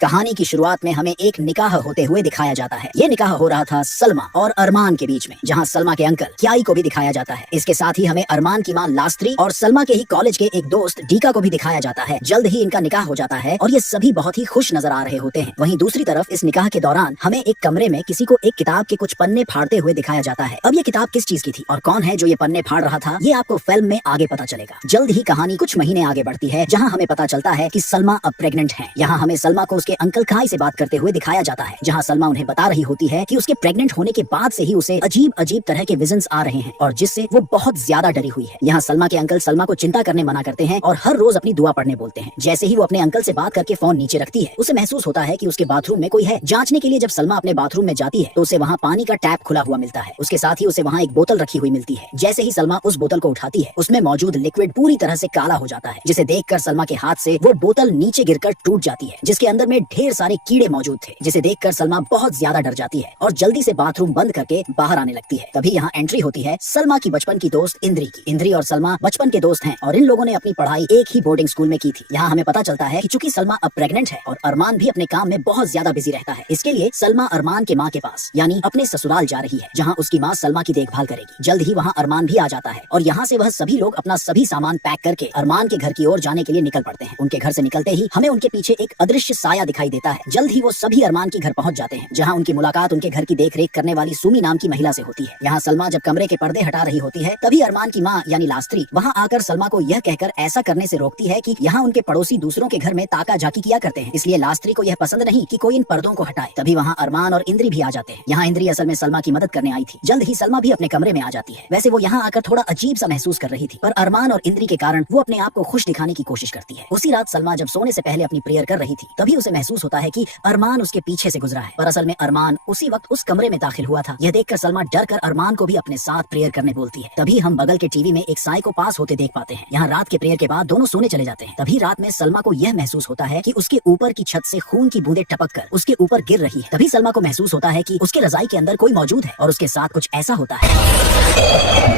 कहानी की शुरुआत में हमें एक निकाह होते हुए दिखाया जाता है। ये निकाह हो रहा था सलमा और अरमान के बीच में, जहाँ सलमा के अंकल क्याई को भी दिखाया जाता है। इसके साथ ही हमें अरमान की माँ लास्त्री और सलमा के ही कॉलेज के एक दोस्त डीका को भी दिखाया जाता है। जल्द ही इनका निकाह हो जाता है और ये सभी बहुत ही खुश नजर आ रहे होते हैं। वहीं दूसरी तरफ इस निकाह के दौरान हमें एक कमरे में किसी को एक किताब के कुछ पन्ने फाड़ते हुए दिखाया जाता है। अब ये किताब किस चीज की थी और कौन है जो ये पन्ने फाड़ रहा था, ये आपको फिल्म में आगे पता चलेगा। जल्द ही कहानी कुछ महीने आगे बढ़ती है, जहाँ हमें पता चलता है कि सलमा अब प्रेग्नेंट है। यहाँ हमें सलमा को उसके अंकल खाई से बात करते हुए दिखाया जाता है, जहाँ सलमा उन्हें बता रही होती है कि उसके प्रेग्नेंट होने के बाद से ही उसे अजीब अजीब तरह के विजन्स आ रहे हैं और जिससे वो बहुत ज्यादा डरी हुई है। यहाँ सलमा के अंकल सलमा को चिंता करने मना करते हैं और हर रोज अपनी दुआ पढ़ने बोलते हैं। जैसे ही वो अपने अंकल से बात करके फोन नीचे रखती है, उसे महसूस होता है कि उसके बाथरूम में कोई है। जांचने के लिए जब सलमा अपने बाथरूम में जाती है तो उसे वहाँ पानी का टैप खुला हुआ मिलता है। उसके साथ ही उसे वहाँ एक बोतल रखी हुई मिलती है। जैसे ही सलमा उस बोतल को उठाती है, उसमें मौजूद लिक्विड पूरी तरह से काला हो जाता है, जिसे देखकर सलमा के हाथ से वो बोतल नीचे गिरकर टूट जाती है, जिसके अंदर में ढेर सारे कीड़े मौजूद थे, जिसे देखकर सलमा बहुत ज्यादा डर जाती है और जल्दी से बाथरूम बंद करके बाहर आने लगती है। तभी यहाँ एंट्री होती है सलमा की बचपन की दोस्त इंद्री की। इंद्री और सलमा बचपन के दोस्त हैं और इन लोगों ने अपनी पढ़ाई एक ही बोर्डिंग स्कूल में की थी। यहाँ हमें पता चलता है कि चूंकि सलमा अब प्रेग्नेंट है और अरमान भी अपने काम में बहुत ज्यादा बिजी रहता है, इसके लिए सलमा अरमान के माँ के पास यानी अपने ससुराल जा रही है, जहाँ उसकी माँ सलमा की देखभाल करेगी। जल्द ही वहाँ अरमान भी आ जाता है और यहाँ से वह सभी लोग अपना सभी सामान पैक करके अरमान के घर की ओर जाने के लिए निकल पड़ते हैं। उनके घर से निकलते ही हमें उनके पीछे एक अदृश्य साया दिखाई देता है। जल्द ही वो सभी अरमान के घर पहुंच जाते हैं, जहां उनकी मुलाकात उनके घर की देखरेख करने वाली सुमी नाम की महिला से होती है। यहाँ सलमा जब कमरे के पर्दे हटा रही होती है, तभी अरमान की माँ यानी लास्त्री वहाँ आकर सलमा को यह कहकर ऐसा करने से रोकती है कि यहाँ उनके पड़ोसी दूसरों के घर में ताका झाकी किया करते हैं, इसलिए लास्त्री को यह पसंद नहीं कि कोई इन पर्दों को हटाए। तभी वहाँ अरमान और इंद्री भी आ जाते हैं। यहाँ इंद्री असल में सलमा की मदद करने आई थी। जल्द ही सलमा भी अपने कमरे में आ जाती है। वैसे वो यहाँ आकर थोड़ा अजीब सा महसूस कर रही थी, पर अरमान और इंद्री के कारण वो अपने आप को खुश दिखाने की कोशिश करती है। उसी रात सलमा जब सोने से पहले अपनी प्रेयर कर रही थी, तभी उसे महसूस होता है कि अरमान उसके पीछे से गुजरा है, पर असल में अरमान उसी वक्त उस कमरे में दाखिल हुआ था। यह देखकर सलमा डर कर अरमान को भी अपने साथ प्रेयर करने बोलती है। तभी हम बगल के टीवी में एक साई को पास होते देख पाते हैं। यहाँ रात के प्रेयर के बाद दोनों सोने चले जाते हैं। तभी रात में सलमा को यह महसूस होता है कि उसके ऊपर की छत से खून की बूंदें टपक कर उसके ऊपर गिर रही है। तभी सलमा को महसूस होता है कि उसके रजाई के अंदर कोई मौजूद है और उसके साथ कुछ ऐसा होता है।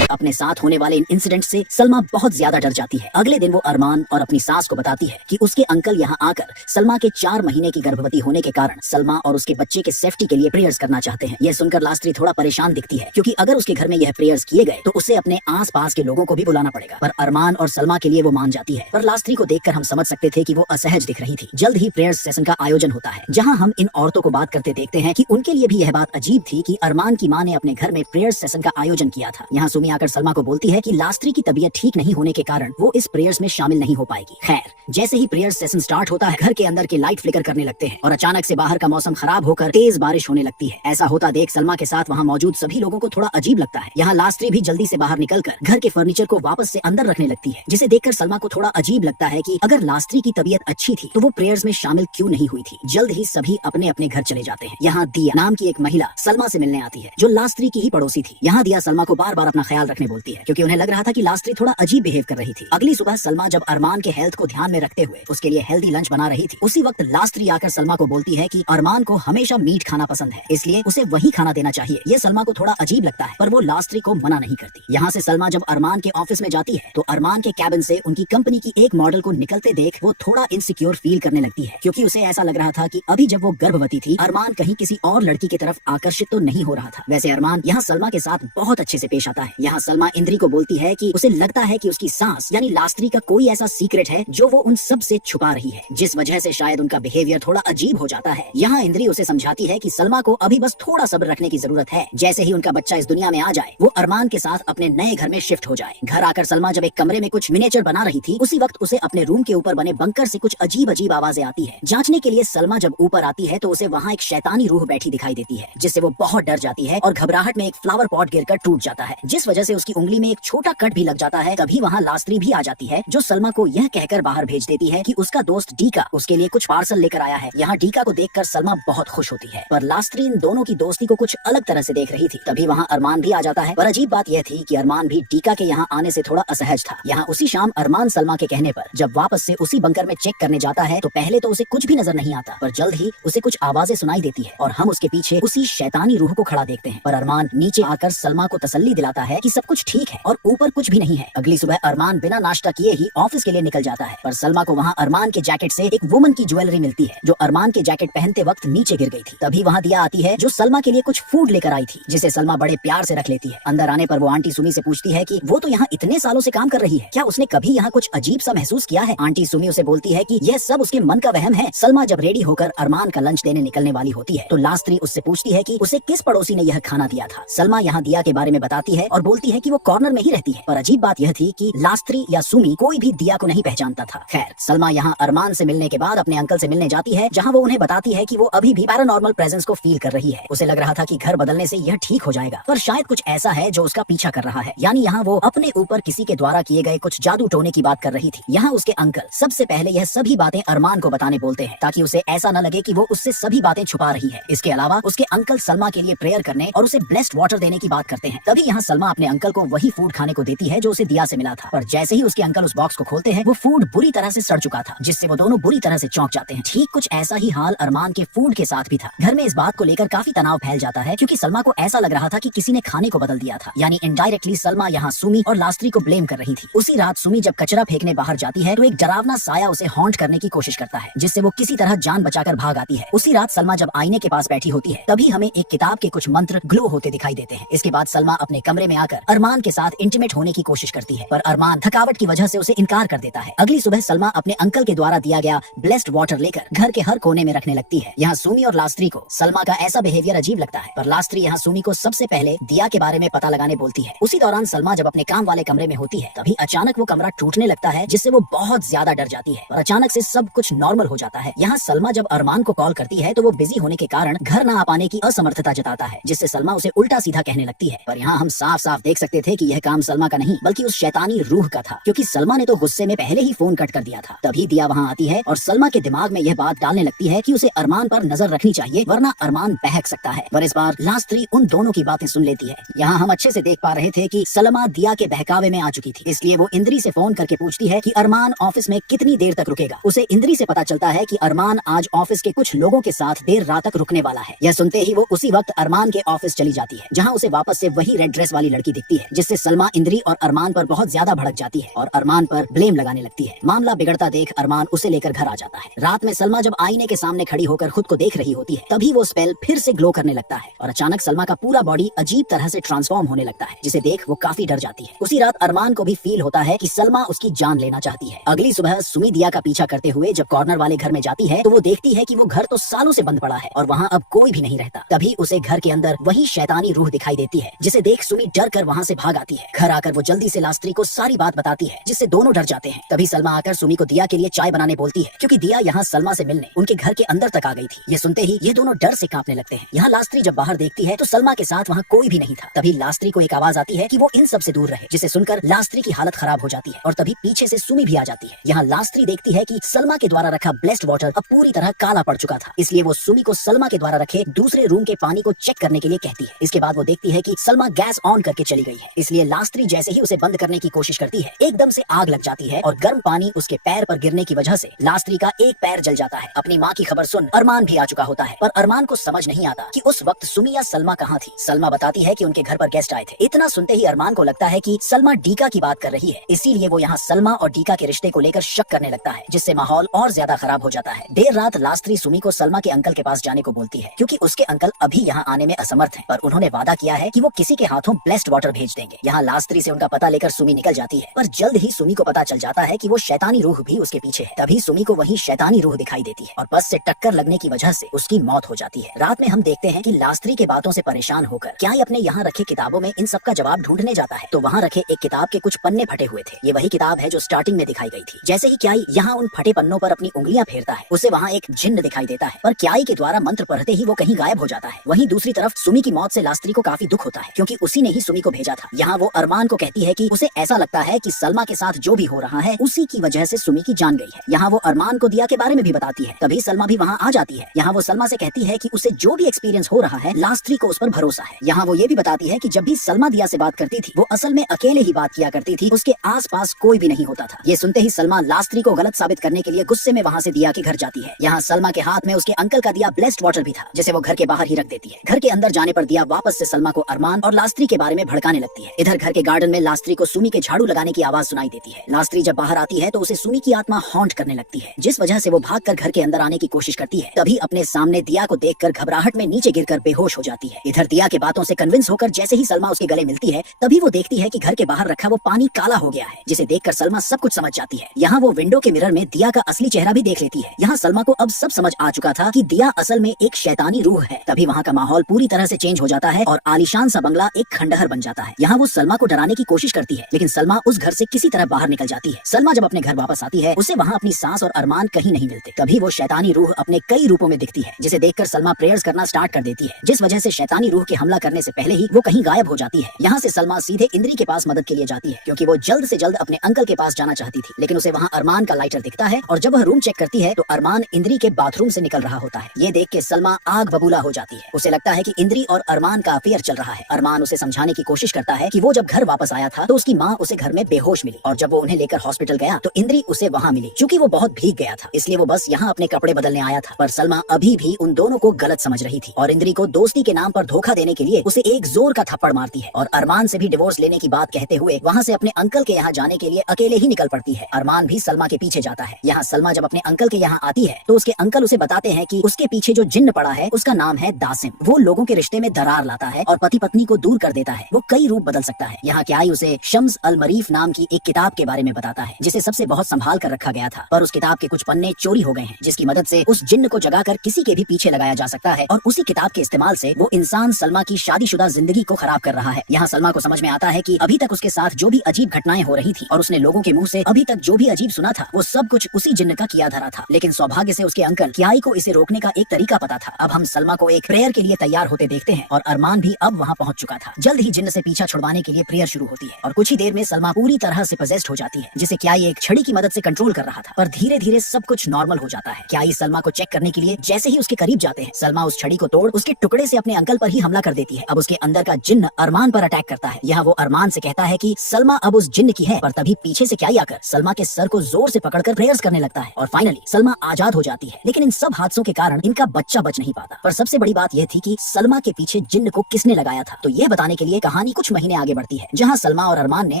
अपने साथ होने वाले इन इंसिडेंट से सलमा बहुत ज्यादा डर जाती है। अगले दिन वो अरमान और अपनी सास को बताती है कि उसके अंकल यहाँ आकर सलमा के 4 महीने की गर्भवती होने के कारण सलमा और उसके बच्चे के सेफ्टी के लिए प्रेयर्स करना चाहते हैं। यह सुनकर लास्त्री थोड़ा परेशान दिखती है, क्योंकि अगर उसके घर में यह प्रेयर्स किए गए तो उसे अपने आस पास के लोगों को भी बुलाना पड़ेगा। पर अरमान और सलमा के लिए वो मान जाती है, पर लास्त्री को देखकर हम समझ सकते थे कि वो असहज दिख रही थी। जल्द ही प्रेयर्स सेशन का आयोजन होता है, जहाँ हम इन औरतों को बात करते देखते हैं कि उनके लिए भी यह बात अजीब थी कि अरमान की माँ ने अपने घर में प्रेयर्स सेशन का आयोजन किया था। यहाँ सुमी आकर सलमा को बोलती है कि लास्त्री की तबीयत ठीक नहीं होने के कारण वो इस प्रेयर्स में शामिल नहीं हो पाएगी। खैर, जैसे ही प्रेयर्स सेशन स्टार्ट होता है, घर के अंदर के लाइट फ्लिकर करने लगते हैं और अचानक से बाहर का मौसम खराब होकर तेज बारिश होने लगती है। ऐसा होता देख सलमा के साथ वहाँ मौजूद सभी लोगों को थोड़ा अजीब लगता है। यहाँ लास्त्री भी जल्दी से बाहर निकलकर घर के फर्नीचर को वापस से अंदर रखने लगती है, जिसे देखकर सलमा को थोड़ा अजीब लगता है कि अगर लास्त्री की तबीयत अच्छी थी तो वो प्रेयर्स में शामिल क्यों नहीं हुई थी। जल्द ही सभी अपने अपने घर चले जाते हैं। यहाँ दिया नाम की एक महिला सलमा से मिलने आती है, जो लास्त्री की ही पड़ोसी थी। यहाँ दिया सलमा को बार बार अपना ख्याल रखने बोलती है, क्योंकि उन्हें लग रहा था कि लास्त्री थोड़ा अजीब बिहेव कर रही थी। अगली सुबह सलमा जब अरमान के हेल्थ को ध्यान में रखते हुए उसके लिए हेल्दी लंच बना रही थी, उसी वक्त लास्त्री आकर सलमा को बोलती है कि अरमान को हमेशा मीट खाना पसंद है, इसलिए उसे वही खाना देना चाहिए। ये सलमा को थोड़ा अजीब लगता है, पर वो लास्त्री को मना नहीं करती। यहाँ से सलमा जब अरमान के ऑफिस में जाती है तो अरमान के कैबिन से उनकी कंपनी की एक मॉडल को निकलते देख वो थोड़ा इनसिक्योर फील करने लगती है, क्योंकि उसे ऐसा लग रहा था कि अभी जब वो गर्भवती थी अरमान कहीं किसी और लड़की की तरफ आकर्षित तो नहीं हो रहा था। वैसे अरमान यहाँ सलमा के साथ बहुत अच्छे से पेश आता है। यहाँ सलमा इंद्री को बोलती है कि उसे लगता है कि उसकी सास यानी लास्त्री का कोई ऐसा सीक्रेट है जो वो उन सब से छुपा रही है, जिस वजह से शायद उनका बिहेवियर थोड़ा अजीब हो जाता है। यहाँ इंद्री उसे समझाती है कि सलमा को अभी बस थोड़ा सब्र रखने की जरूरत है। जैसे ही उनका बच्चा इस दुनिया में आ जाए वो अरमान के साथ अपने नए घर में शिफ्ट हो जाए। घर आकर सलमा जब एक कमरे में कुछ मिनिएचर बना रही थी, उसी वक्त उसे अपने रूम के ऊपर बने बंकर से कुछ अजीब अजीब आवाजें आती है। जांचने के लिए सलमा जब ऊपर आती है तो उसे वहाँ एक शैतानी रूह बैठी दिखाई देती है, जिससे वो बहुत डर जाती है और घबराहट में एक फ्लावर पॉट गिरकर टूट जाता है, जिस वजह से उसकी उंगली में एक छोटा कट भी लग जाता है। तभी वहाँ लास्त्री भी आ जाती है, जो सलमा को यह कहकर बाहर भेज देती है कि उसका दोस्त डीका उसके लिए कुछ पार्सल लेकर आया है। यहाँ डीका को देखकर सलमा बहुत खुश होती है, पर लास्त्री इन दोनों की दोस्ती को कुछ अलग तरह से देख रही थी। तभी वहाँ अरमान भी आ जाता है, पर अजीब बात यह थी कि अरमान भी डीका के यहाँ आने से थोड़ा असहज था। यहाँ उसी शाम अरमान सलमा के कहने पर जब वापस से उसी बंकर में चेक करने जाता है तो पहले तो उसे कुछ भी नजर नहीं आता, पर जल्द ही उसे कुछ आवाजें सुनाई देती है और हम उसके पीछे उसी शैतानी रूह को खड़ा देखते हैं। पर अरमान नीचे आकर सलमा को तसल्ली दिलाता है कि सब कुछ ठीक है और ऊपर कुछ भी नहीं है। अगली सुबह अरमान बिना नाश्ता किए ही ऑफिस के लिए निकल जाता है, पर सलमा को वहाँ अरमान के जैकेट से एक वुमन की ज्वेलरी मिलती है जो अरमान के जैकेट पहनते वक्त नीचे गिर गई थी। तभी वहाँ दिया आती है जो सलमा के लिए कुछ फूड लेकर आई थी, जिसे सलमा बड़े प्यार से रख लेती है। अंदर आने पर वो आंटी सुमी से पूछती है कि वो तो यहाँ इतने सालों से काम कर रही है, क्या उसने कभी यहाँ कुछ अजीब सा महसूस किया है। आंटी सुमी उसे बोलती है कि यह सब उसके मन का वहम है। सलमा जब रेडी होकर अरमान का लंच देने निकलने वाली होती है तो लास्त्री उससे पूछती है कि उसे किस पड़ोसी ने यह खाना दिया था। सलमा यहाँ दिया के बारे में बताती है और बोलती है कि वो कॉर्नर में ही रहती है। पर अजीब बात यह थी कि लास्त्री या सुमी कोई भी दिया को नहीं पहचानता था। खैर, सलमा यहाँ अरमान से मिलने के बाद अपने अंकल से मिलने जाती है, जहाँ वो उन्हें बताती है कि वो अभी भी पैरानॉर्मल प्रेजेंस को फील कर रही है। उसे लग रहा था कि घर बदलने से यह ठीक हो जाएगा, पर शायद कुछ ऐसा है जो उसका पीछा कर रहा है। यानी यहाँ वो अपने ऊपर किसी के द्वारा किए गए कुछ जादू टोने की बात कर रही थी। यहाँ उसके अंकल सबसे पहले यह सभी बातें अरमान को बताने बोलते हैं ताकि उसे ऐसा न लगे कि वो उससे सभी बातें छुपा रही है। इसके अलावा उसके अंकल सलमा के लिए प्रेयर करने और उसे ब्लेस्ड वाटर देने की बात करते हैं। तभी यहाँ सलमा अपने अंकल को वही फूड खाने को देती है जो उसे दिया से मिला था, पर जैसे ही उसके अंकल उस बॉक्स को खोलते हैं वो फूड बुरी तरह से सड़ चुका था, जिससे वो दोनों बुरी तरह से चौंक जाते हैं। ठीक कुछ ऐसा ही हाल अरमान के फूड के साथ भी था। घर में इस बात को लेकर काफी तनाव फैल जाता है क्योंकि सलमा को ऐसा लग रहा था कि किसी ने खाने को बदल दिया था। यानी इनडायरेक्टली सलमा यहाँ सुमी और लास्त्री को ब्लेम कर रही थी। उसी रात सुमी जब कचरा फेंकने बाहर जाती है तो एक डरावना साया उसे हॉन्ट करने की कोशिश करता है, जिससे वो किसी तरह जान बचाकर भाग आती है। उसी रात सलमा जब आईने के पास बैठी होती है तभी हमें एक किताब के कुछ मंत्र ग्लो होते दिखाई देते हैं। इसके बाद सलमा अपने कमरे में आकर अरमान के साथ इंटीमेट होने की कोशिश करती है, पर अरमान थकावट की वजह से उसे इनकार कर देता है। अगली सुबह सलमा अपने अंकल के द्वारा दिया गया ब्लेस्ड वाटर लेकर घर के हर कोने में रखने लगती है। यहाँ सुमी और लास्त्री को सलमा का ऐसा बिहेवियर अजीब लगता है, पर लास्त्री यहाँ सुमी को सबसे पहले दिया के बारे में पता लगाने बोलती है। उसी दौरान सलमा जब अपने काम वाले कमरे में होती है तभी अचानक वो कमरा टूटने लगता है, जिससे वो बहुत ज्यादा डर जाती है और अचानक से सब कुछ नॉर्मल हो जाता है। यहाँ सलमा जब अरमान को कॉल करती है तो वो बिजी होने के कारण घर न आ पाने की असमर्थता जताता है, जिससे सलमा उसे उल्टा सीधा कहने लगती है। पर यहाँ हम साफ साफ देख सकते थे कि यह काम सलमा का नहीं बल्कि उस शैतानी रूह का था, क्योंकि सलमा ने तो गुस्से में पहले ही फोन कट कर दिया था। तभी दिया वहाँ आती है और सलमा के दिमाग में यह बात डालने लगती है कि उसे अरमान पर नजर रखनी चाहिए वरना अरमान बहक सकता है। पर इस बार लास्त्री उन दोनों की बातें सुन लेती है। यहाँ हम अच्छे से देख पा रहे थे कि सलमा दिया के बहकावे में आ चुकी थी, इसलिए वो इंद्री से फोन करके पूछती है कि अरमान ऑफिस में कितनी देर तक रुकेगा। उसे इंद्री से पता चलता है कि अरमान आज ऑफिस के कुछ लोगों के साथ देर रात तक रुकने वाला है। यह सुनते ही वो उसी वक्त अरमान के ऑफिस चली जाती है, जहाँ उसे वापस से वही रेड ड्रेस वाली लड़की दिखती है, जिससे सलमा इंद्री और अरमान पर बहुत ज्यादा भड़क जाती है और अरमान पर ब्लेम लगाने लगती है। मामला बिगड़ता देख अरमान उसे लेकर घर आ जाता है। रात में सलमा जब आईने के सामने खड़ी होकर खुद को देख रही होती है तभी वो स्पेल फिर से ग्लो करने लगता है और अचानक सलमा का पूरा बॉडी अजीब तरह से ट्रांसफॉर्म होने लगता है, जिसे देख वो काफी डर जाती है। उसी रात अरमान को भी फील होता है कि सलमा उसकी जान लेना चाहती है। अगली सुबह सुमी दिया का पीछा करते हुए जब कॉर्नर वाले घर में जाती है तो वो देखती है कि वो घर तो सालों से बंद पड़ा है और वहाँ अब कोई भी नहीं रहता। तभी उसे घर के अंदर वही शैतानी रूह दिखाई देती है, जिसे देख सुमी डर कर वहाँ से भाग आती है। घर आकर वो जल्दी से लास्त्री को सारी बात बताती है, जिससे दोनों डर जाते हैं। तभी सलमा आकर सुमी को दिया के लिए चाय बनाने बोलती है, क्योंकि दिया यहाँ सलमा से मिलने उनके घर के अंदर तक आ गई थी। ये सुनते ही ये दोनों डर से कांपने लगते हैं। यहाँ लास्त्री जब बाहर देखती है तो सलमा के साथ वहाँ कोई भी नहीं था। तभी लास्त्री को एक आवाज आती है कि वो इन सब से दूर रहे, जिसे सुनकर लास्त्री की हालत खराब हो जाती है और तभी पीछे से सुमी भी आ जाती है। यहाँ लास्त्री देखती है कि सलमा के द्वारा रखा ब्लेस्ड वाटर अब पूरी तरह काला पड़ चुका था, इसलिए वो सुमी को सलमा के द्वारा रखे दूसरे रूम के पानी को चेक करने के लिए कहती है। इसके बाद वो देखती है कि सलमा गैस ऑन करके चली गई है, इसलिए लास्त्री जैसे ही उसे बंद करने की कोशिश करती है एकदम से आग लग जाती है और गर्म पानी उसके पैर पर गिरने की वजह से लास्त्री का एक पैर जल जाता है। अपनी माँ की खबर सुन अरमान भी आ चुका होता है, पर अरमान को समझ नहीं आता कि उस वक्त सुमी या सलमा कहाँ थी। सलमा बताती है कि उनके घर पर गेस्ट आए थे। इतना सुनते ही अरमान को लगता है कि सलमा डीका की बात कर रही है, इसीलिए वो यहाँ सलमा और डीका के रिश्ते को लेकर शक करने लगता है, जिससे माहौल और ज्यादा खराब हो जाता है। देर रात लास्त्री सुमी को सलमा के अंकल के पास जाने को बोलती है, क्योंकि उसके अंकल अभी यहाँ आने में असमर्थ हैं, पर उन्होंने वादा किया है कि वो किसी के हाथों ब्लेस्ड वाटर भेज देंगे। यहाँ लास्त्री से उनका पता लेकर सुमी निकल जाती है, पर जल्द ही सुमी को पता चल जाता है कि वो शैतानी रूह भी उसके पीछे है। तभी सुमी को वही शैतानी रूह दिखाई देती है और बस से टक्कर लगने की वजह से उसकी मौत हो जाती है। रात में हम देखते हैं कि लास्त्री के बातों से परेशान होकर क्या अपने यहाँ रखे किताबों में इन सब का जवाब ढूंढने जाता है, तो वहाँ रखे एक किताब के कुछ पन्ने फटे हुए थे। ये वही किताब है जो स्टार्टिंग में दिखाई गई थी। जैसे ही क्याई यहाँ उन फटे पन्नों पर अपनी उंगलियां फेरता है, उसे वहाँ एक जिन्न दिखाई देता है, पर क्याई के द्वारा मंत्र पढ़ते ही वो कहीं गायब हो जाता है। वहीं दूसरी तरफ सुमी की मौत से लास्त्री को काफी दुख होता है, क्योंकि उसी ने ही सुमी को भेजा था। यहाँ वो अरमान को कहती है कि उसे ऐसा लगता है कि सलमा के साथ जो भी हो रहा है उसी की वजह से सुमी की जान गई है। यहाँ वो अरमान को दिया के बारे में भी बताती है। तभी सलमा भी वहाँ आ जाती है। यहाँ वो सलमा से कहती है कि उसे जो भी एक्सपीरियंस हो रहा है लास्त्री को उस पर भरोसा है। यहाँ वो ये भी बताती है कि जब भी सलमा दिया से बात करती थी वो असल में अकेले ही बात किया करती थी, उसके आस पास कोई भी नहीं होता था। ये सुनते ही सलमा लास्त्री को गलत साबित करने के लिए गुस्से में वहाँ से दिया के घर जाती है। यहाँ सलमा के हाथ में उसके अंकल का दिया ब्लेस्ड वाटर भी था, जिसे वो घर के बाहर ही रख देती है। घर के अंदर जाने पर दिया वापस से सलमा को अरमान और लास्त्री के बारे में भड़काने लगती है। इधर घर के गार्डन में लास्त्री को सुमी के झाड़ू लगाने की आवाज सुनाई देती है। लास्त्री जब बाहर आती है तो उसे उसे सुमी की आत्मा हॉन्ट करने लगती है, जिस वजह से वो भागकर घर के अंदर आने की कोशिश करती है। तभी अपने सामने दिया को देखकर घबराहट में नीचे गिरकर बेहोश हो जाती है। इधर दिया के बातों से कन्विंस होकर जैसे ही सलमा उसके गले मिलती है, तभी वो देखती है कि घर के बाहर रखा वो पानी काला हो गया है, जिसे देखकर सलमा सब कुछ समझ जाती है। यहाँ वो विंडो के मिरर में दिया का असली चेहरा भी देख लेती है। यहाँ सलमा को अब सब समझ आ चुका था कि दिया असल में एक शैतानी रूह है। तभी वहाँ का माहौल पूरी तरह से चेंज हो जाता है और आलीशान सा बंगला एक खंडहर बन जाता है। यहाँ वो सलमा को डराने की कोशिश करती है, लेकिन सलमा उस घर से किसी तरह बाहर निकल जाती है। सलमा जब अपने घर वापस आती है, उसे वहाँ अपनी सांस और अरमान कहीं नहीं मिलते। तभी वो शैतानी रूह अपने कई रूपों में दिखती है, जिसे देखकर सलमा प्रेयर्स करना स्टार्ट कर देती है, जिस वजह से शैतानी रूह के हमला करने से पहले ही वो कहीं गायब हो जाती है। यहाँ से सलमा सीधे इंद्री के पास मदद के लिए जाती है, क्योंकि वो जल्द से जल्द अपने अंकल के पास जाना चाहती थी। लेकिन उसे वहाँ अरमान का लाइटर दिखता है और जब वह रूम चेक करती है तो अरमान इंद्री के बाथरूम से निकल रहा होता है। ये देख के सलमा आग बबूला हो जाती है। उसे लगता है कि इंद्री और अरमान का अफेयर चल रहा है। अरमान उसे समझाने की कोशिश करता है कि वो जब घर वापस आया था तो उसकी माँ उसे घर में बेहोश मिली, और जब वो उन्हें लेकर हॉस्पिटल गया तो इंद्री उसे वहाँ मिली। चूंकि वो बहुत भीग गया था, इसलिए वो बस यहाँ अपने कपड़े बदलने आया था। पर सलमा अभी भी उन दोनों को गलत समझ रही थी और इंद्री को दोस्ती के नाम पर धोखा देने के लिए उसे एक जोर का थप्पड़ मारती है और अरमान से भी डिवोर्स लेने की बात कहते हुए वहाँ से अपने अंकल के यहाँ जाने के लिए अकेले ही निकल पड़ती है। अरमान भी सलमा के पीछे जाता है। यहाँ सलमा जब अपने अंकल के यहाँ आती है तो उसके अंकल उसे बताते हैं कि उसके पीछे जो जिन्न पड़ा है उसका नाम है दासिम। वो लोगों के रिश्ते में दरार लाता है और पति पत्नी को दूर कर देता है। वो कई रूप बदल सकता है। यहाँ क्याई उसे शम्स अल मरीफ नाम की एक किताब के बारे में बताता है, जिसे सबसे बहुत संभाल कर रखा गया था, पर उस किताब के कुछ पन्ने चोरी हो गए हैं, जिसकी मदद से उस जिन्न को जगाकर किसी के भी पीछे लगाया जा सकता है और उसी किताब के इस्तेमाल से वो इंसान सलमा की शादीशुदा जिंदगी को खराब कर रहा है। यहाँ सलमा को समझ में आता है कि अभी तक उसके साथ जो भी अजीब घटनाएं हो रही थी और उसने लोगों के मुंह से अभी तक जो भी अजीब सुना था, वो सब कुछ उसी जिन्न का किया धरा था। लेकिन सौभाग्य से उसके अंकल क्याई को इसे रोकने का एक तरीका पता था। अब हम सलमा को एक प्रेयर के लिए तैयार होते देखते हैं और अरमान भी अब वहाँ पहुँच चुका था। जल्द ही जिन्न से पीछा छुड़वाने के लिए प्रेयर शुरू होती है और कुछ ही देर में सलमा पूरी तरह से पजेस्ड हो जाती है, जिसे क्याई एक छड़ी की मदद से कंट्रोल कर रहा था। पर धीरे धीरे सब कुछ नॉर्मल हो जाता है। क्याई सलमा को चेक करने के लिए जैसे ही उसके करीब जाते हैं, सलमा उस छड़ी को तोड़ उसके टुकड़े से अपने अंकल पर ही हमला कर देती है। अब उसके अंदर का जिन्न अरमान पर अटैक करता है। यहाँ वो अरमान से कहता है कि सलमा अब उस जिन्न की है, पर तभी पीछे से क्याई आकर सलमा के सर को जोर से पकड़कर प्रेयर्स करने लगता है और फाइनली सलमा आजाद हो जाती है। लेकिन इन सब हादसों के कारण इनका बच्चा बच नहीं पाता। पर सबसे बड़ी बात यह थी कि सलमा के पीछे जिन्न को किसने लगाया था। तो यह बताने के लिए कहानी कुछ महीने आगे बढ़ती है, जहाँ सलमा और अरमान ने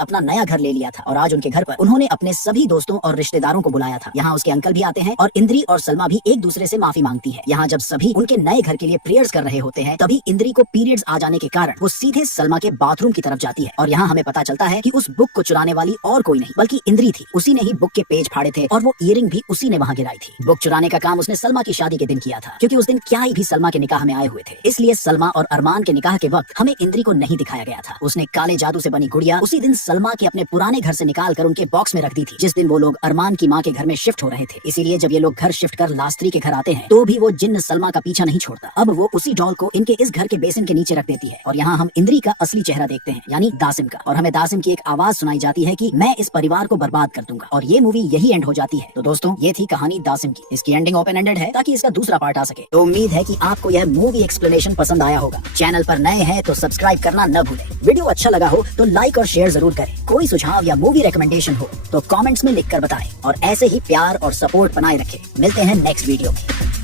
अपना नया घर ले लिया था और आज उनके घर पर उन्होंने अपने सभी दोस्तों और रिश्तेदारों को बुलाया था। यहाँ उसके अंकल भी आते हैं और इंद्री और सलमा भी एक दूसरे से माफी मांगती है। यहाँ जब सभी उनके नए घर के लिए प्रेयर्स कर रहे होते हैं, तभी इंद्री को पीरियड्स आ जाने के कारण वो सीधे सलमा के बाथरूम की तरफ जाती है और यहाँ हमें पता चलता है कि उस बुक को चुराने वाली और कोई नहीं बल्कि इंद्री थी। उसी ने ही बुक के पेज फाड़े थे और वो इयरिंग भी उसी ने वहाँ गिराई थी। बुक चुराने का काम उसने सलमा की शादी के दिन किया था, क्योंकि उस दिन क्याई भी सलमा के निकाह में आए हुए थे। इसलिए सलमा और अरमान के निकाह के वक्त हमें इंद्री को नहीं दिखाया गया था। उसने काले जादू से बनी गुड़िया उसी दिन सलमा के अपने पुराने घर से निकाल कर उनके बॉक्स में रख दी थी, जिस दिन वो लोग अरमान की माँ के घर में शिफ्ट हो रहे थे। इसीलिए जब ये लोग घर शिफ्ट कर लास्त्री के घर आते हैं तो भी वो जिन्न सलमा का पीछा नहीं छोड़ता। अब वो उसी डॉल को इनके इस घर के बेसिन के नीचे रख देती है और यहाँ हम इंद्री का असली चेहरा देखते हैं, यानी दासिम का, और हमें दासिम की एक आवाज सुनाई जाती है कि मैं इस परिवार को बर्बाद कर दूंगा, और ये मूवी यही एंड हो जाती है। तो दोस्तों, ये थी कहानी दासिम की। इसकी एंडिंग ओपन एंडेड है ताकि इसका दूसरा पार्ट आ सके। तो उम्मीद है कि आपको यह मूवी एक्सप्लेनेशन पसंद आया होगा। चैनल पर नए हैं तो सब्सक्राइब करना न भूलें। वीडियो अच्छा लगा हो तो लाइक और शेयर जरूर करें। कोई सुझाव या मूवी रिकमेंडेशन हो तो कमेंट्स में लिखकर बताएं और ऐसे ही प्यार और सपोर्ट बनाए रखें। मिलते हैं नेक्स्ट वीडियो में।